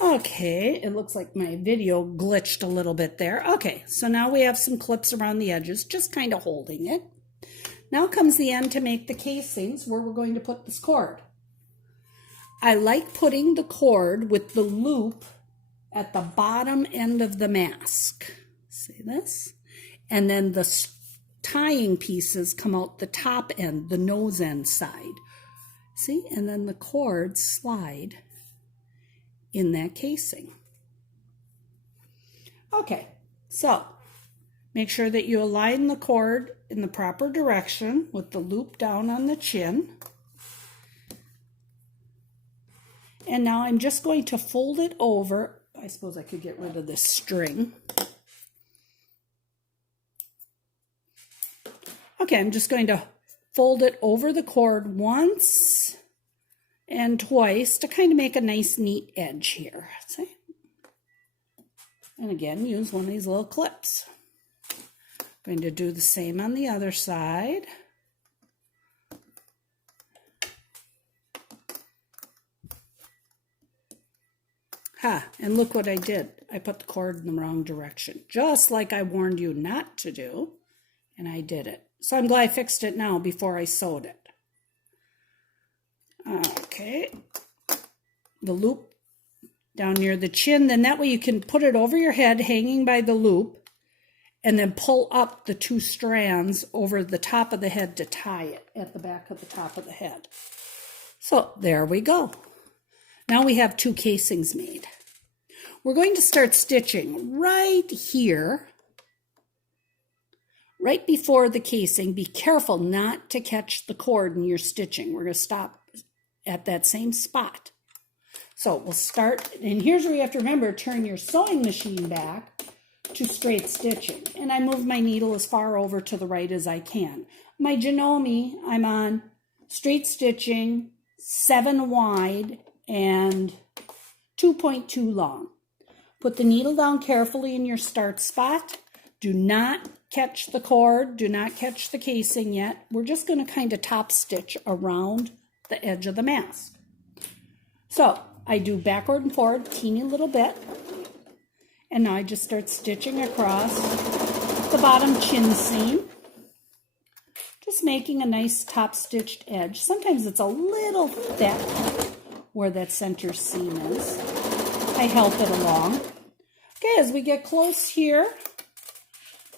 Okay, it looks like my video glitched a little bit there. Okay, so now we have some clips around the edges, just kind of holding it. Now comes the end to make the casings where we're going to put this cord. I like putting the cord with the loop at the bottom end of the mask. See this? And then the tying pieces come out the top end, the nose end side. See? And then the cords slide in that casing. Okay, so make sure that you align the cord in the proper direction with the loop down on the chin. And now I'm just going to fold it over. I suppose I could get rid of this string. Okay, I'm just going to fold it over the cord once and twice to kind of make a nice neat edge here. See? And again, use one of these little clips. Going to do the same on the other side. And look what I did. I put the cord in the wrong direction, just like I warned you not to do, and I did it. So I'm glad I fixed it now before I sewed it. Okay, the loop down near the chin, then that way you can put it over your head hanging by the loop and then pull up the two strands over the top of the head to tie it at the back of the top of the head. So there we go. Now we have two casings made. We're going to start stitching right here, right before the casing. Be careful not to catch the cord in your stitching. We're going to stop at that same spot. So we'll start, and here's where you have to remember, turn your sewing machine back to straight stitching. And I move my needle as far over to the right as I can. My Janome, I'm on straight stitching, 7 wide and 2.2 long. Put the needle down carefully in your start spot. Do not catch the cord. Do not catch the casing yet. We're just going to kind of top stitch around the edge of the mask. So I do backward and forward, teeny little bit. And now I just start stitching across the bottom chin seam. Just making a nice top stitched edge. Sometimes it's a little thick where that center seam is. I help it along. Okay, as we get close here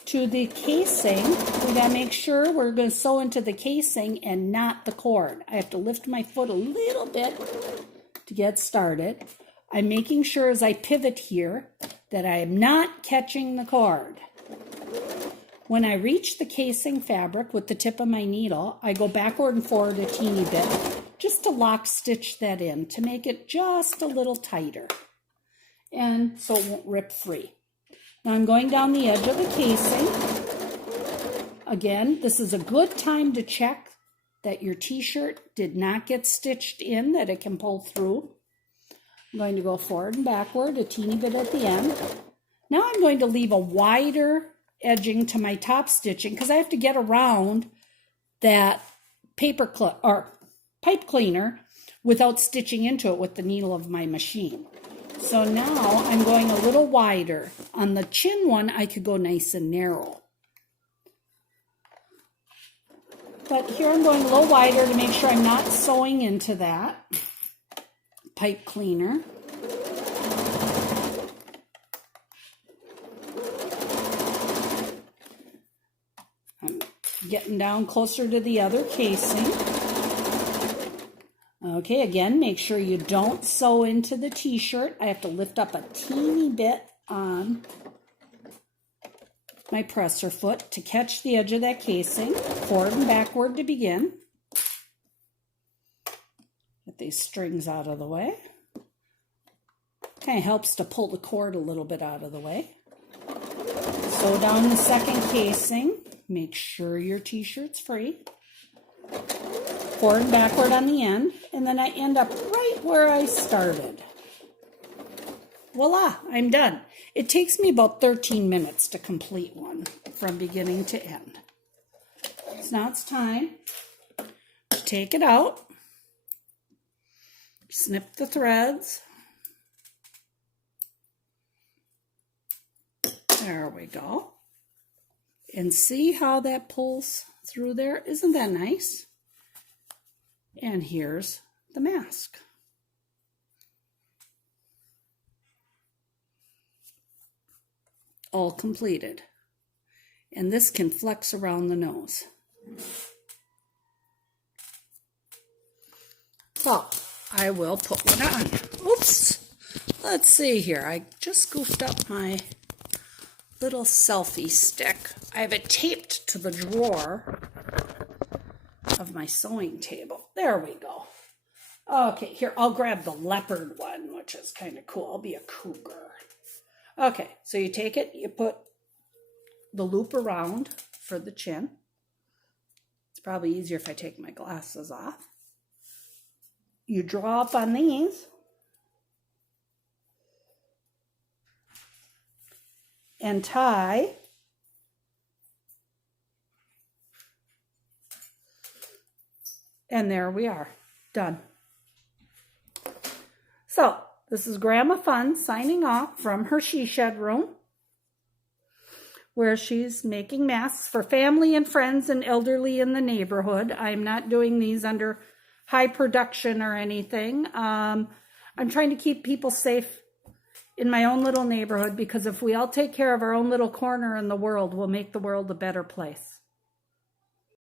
to the casing, we gotta make sure we're gonna sew into the casing and not the cord. I have to lift my foot a little bit to get started. I'm making sure as I pivot here that I am not catching the cord. When I reach the casing fabric with the tip of my needle, I go backward and forward a teeny bit just to lock stitch that in to make it just a little tighter and so it won't rip free. Now I'm going down the edge of the casing. Again, this is a good time to check that your t-shirt did not get stitched in, that it can pull through. I'm going to go forward and backward a teeny bit at the end. Now I'm going to leave a wider edging to my top stitching because I have to get around that paper clip or pipe cleaner without stitching into it with the needle of my machine. So now I'm going a little wider. On the chin one, I could go nice and narrow. But here I'm going a little wider to make sure I'm not sewing into that pipe cleaner. I'm getting down closer to the other casing. Okay, again, make sure you don't sew into the t-shirt. I have to lift up a teeny bit on my presser foot to catch the edge of that casing. Forward and backward to begin. Get these strings out of the way. Kind of helps to pull the cord a little bit out of the way. Sew down the second casing. Make sure your t-shirt's free. Forward and backward on the end, and then I end up right where I started. Voila, I'm done. It takes me about 13 minutes to complete one from beginning to end. So now it's time to take it out, snip the threads, There we go. And see how that pulls through there? Isn't that nice? And here's the mask. All completed. And this can flex around the nose. So I will put one on. Oops. Let's see here. I just goofed up my little selfie stick. I have it taped to the drawer of my sewing table. There we go. Okay, here, I'll grab the leopard one, which is kind of cool. I'll be a cougar. Okay, so you take it, you put the loop around for the chin. It's probably easier if I take my glasses off. You draw up on these. And tie. And there we are, done. So, this is Grandma Fun signing off from her she shed room, where she's making masks for family and friends and elderly in the neighborhood. I'm not doing these under high production or anything. I'm trying to keep people safe in my own little neighborhood, because if we all take care of our own little corner in the world, we'll make the world a better place.